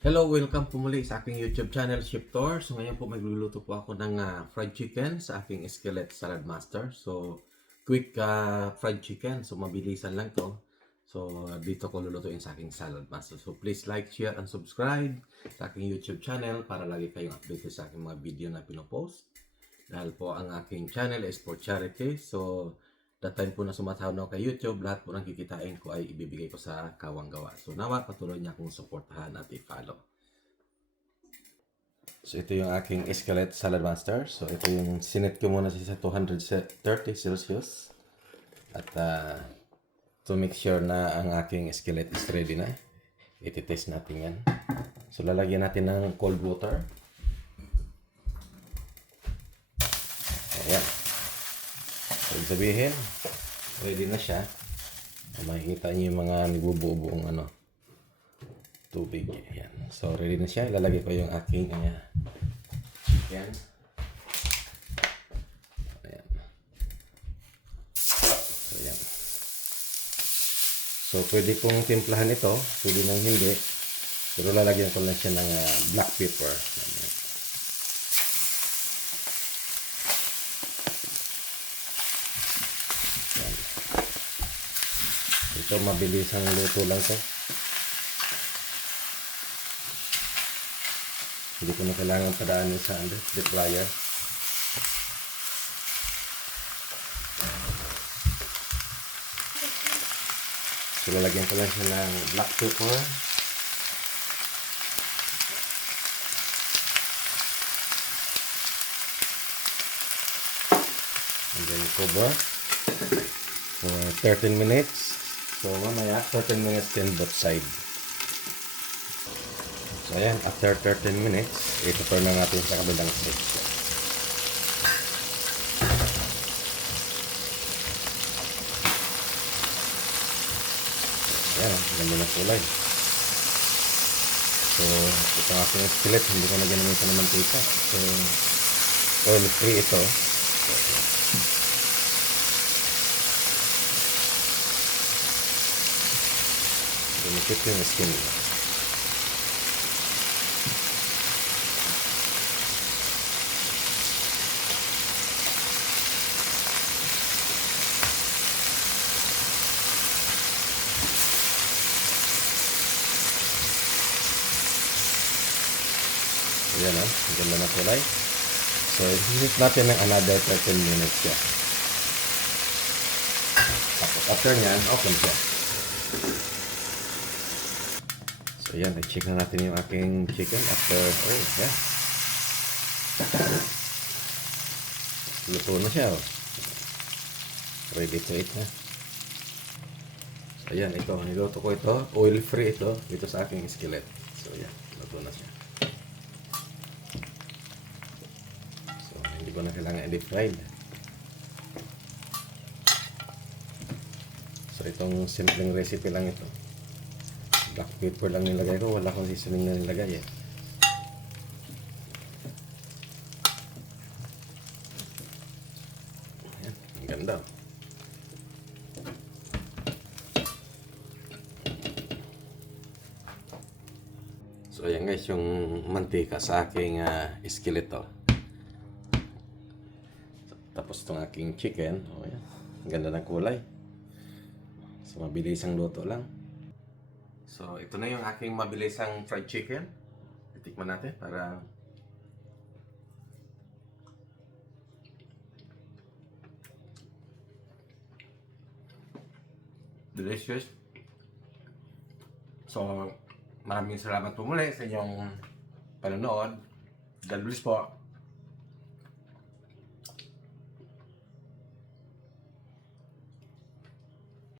Hello, welcome po muli sa aking YouTube channel, Shiptor. So ngayon po magluluto po ako ng fried chicken sa aking Skillet Salad Master. So quick fried chicken, so mabilisan lang to. So dito ko lulutuin sa aking Salad Master. So please like, share, and subscribe sa aking YouTube channel para lagi kayong updated sa aking mga video na pinopost. Dahil po ang aking channel is for charity. So that time po na sumatawag kay YouTube, lahat po ng kikitain ko ay ibibigay ko sa Kawang Gawa. So nawa patuloy niya akong suportahan at i-follow. So ito yung aking Skillet Salad Master. So ito yung sinet ko muna sa 230 Celsius. At to make sure na ang aking skillet is ready na, iti-test natin yan. So lalagyan natin ng cold water. Ayan. So sabihin, ready na siya. Makikita niyo yung mga nagbubuo-buong tubig. Ayan. So ready na siya. Ilalagay ko yung aking chicken. Ayan. So ayan. So pwede kong timplahan ito. Pwede nang hindi. Pero lalagyan ko lang siya ng black pepper. Ayan. Ito mabilis ang luto lang to. Hindi ko na kailangan padaanin sa deep fryer. So lalagyan ko lang siya ng black pepper. And then cover for 13 minutes. So mamaya 13 minutes din both side. So ayan, after 13 minutes, i-turn na natin sa kabilang side. Ayan, ganda na kulay. So ito ang aking skillet, hindi ko na ginamitan ng mantika. So oil free ito. Dumikit yung skin nila. Ayan o, ganda na kulay. So, heat natin ng another 13 minutes siya. After nyan, open siya. So, ayan, i-check na natin yung aking chicken after, yeah. Luto na siya, oh. Ready to eat na. So, ayan, ito, niluto ko ito. Oil free ito, dito sa aking skillet. So, ayan, luto na siya. So, hindi ko na kailangan i-deep fried. So, itong simpleng recipe lang ito. Black pepper lang nilagay ko, wala akong seasoning na nilagay eh. Ayan, ang ganda. So ayan guys, yung mantika sa aking skillet to. Tapos itong aking chicken, ayan, ang ganda ng kulay. So mabilis ang luto lang. So, ito na yung aking mabilisang fried chicken. Itikman natin para delicious. So, maraming salamat po muli sa inyong panonood. God bless po.